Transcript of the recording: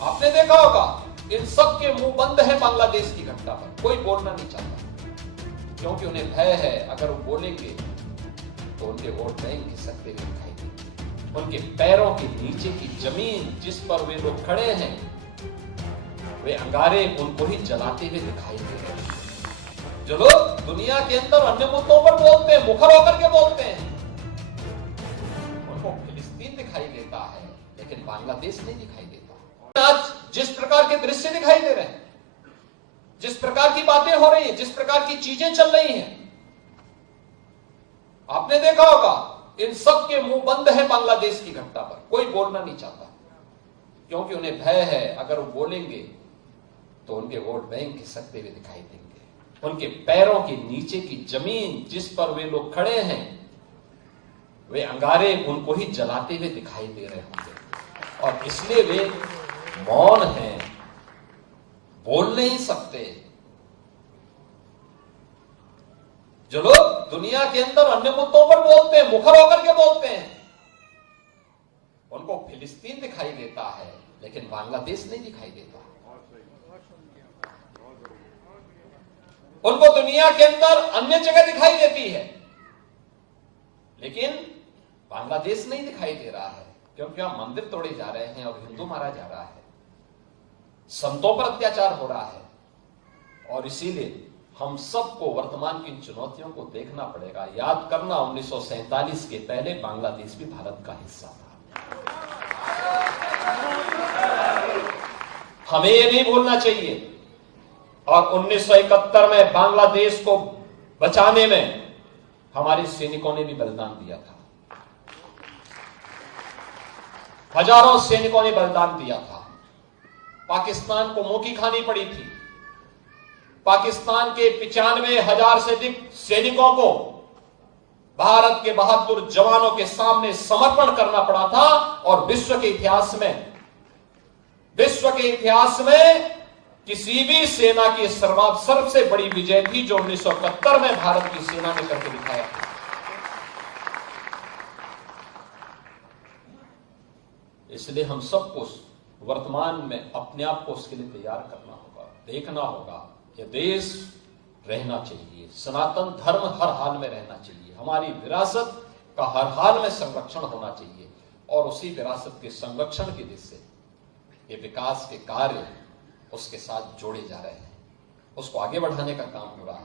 आपने देखा होगा इन सब के मुंह बंद है बांग्लादेश की घटना पर, कोई बोलना नहीं चाहता, क्योंकि उन्हें भय है अगर वो बोलेंगे तो उनके वोट बैंक खिसकते हुए दिखाई देंगे। उनके पैरों के नीचे की जमीन जिस पर वे लोग खड़े हैं, वे अंगारे उनको ही जलाते हुए दिखाई दे रहे हैं। जो लोग दुनिया के अंदर अन्य मुद्दों पर बोलते हैं, मुखर होकर के बोलते हैं, उनको फिलिस्तीन दिखाई देता है, लेकिन बांग्लादेश नहीं दिखाई देता। आज जिस प्रकार के दृश्य दिखाई दे रहे हैं, जिस प्रकार की बातें हो रही हैं, जिस प्रकार की चीजें चल रही हैं, आपने देखा होगा इन सब के मुंह बंद है बांग्लादेश की घटना पर, कोई बोलना नहीं चाहता, क्योंकि उन्हें भय है अगर वो बोलेंगे तो उनके वोट बैंक खिसकते हुए दिखाई देंगे। उनके पैरों के नीचे की जमीन जिस पर वे लोग खड़े हैं, वे अंगारे उनको ही जलाते हुए दिखाई दे रहे होंगे, और इसलिए वे मौन हैं, बोल नहीं सकते। जो लोग दुनिया के अंदर अन्य मुद्दों पर बोलते हैं, मुखर होकर के बोलते हैं, उनको फिलिस्तीन दिखाई देता है, लेकिन बांग्लादेश नहीं दिखाई देता। उनको दुनिया के अंदर अन्य जगह दिखाई देती है, लेकिन बांग्लादेश नहीं दिखाई दे रहा है, क्योंकि वहां मंदिर तोड़े जा रहे हैं और हिंदू मारा जा रहा है, संतों पर अत्याचार हो रहा है। और इसीलिए हम सबको वर्तमान की इन चुनौतियों को देखना पड़ेगा। याद करना, 1947 के पहले बांग्लादेश भी भारत का हिस्सा था। हमें ये नहीं भूलना चाहिए। और 1971 में बांग्लादेश को बचाने में हमारे सैनिकों ने भी बलिदान दिया था। हजारों सैनिकों ने बलिदान दिया था। पाकिस्तान को मुंह की खानी पड़ी थी। पाकिस्तान के 95,000 से अधिक सैनिकों को भारत के बहादुर जवानों के सामने समर्पण करना पड़ा था। और विश्व के इतिहास में किसी भी सेना की सबसे बड़ी विजय थी जो 1971 में भारत की सेना ने करके दिखाया था। इसलिए हम सबको वर्तमान में अपने आप को उसके लिए तैयार करना होगा, देखना होगा। ये देश रहना चाहिए, सनातन धर्म हर हाल में रहना चाहिए, हमारी विरासत का हर हाल में संरक्षण होना चाहिए, और उसी विरासत के संरक्षण की दिशा से ये विकास के कार्य उसके साथ जोड़े जा रहे हैं, उसको आगे बढ़ाने का काम हो रहा है।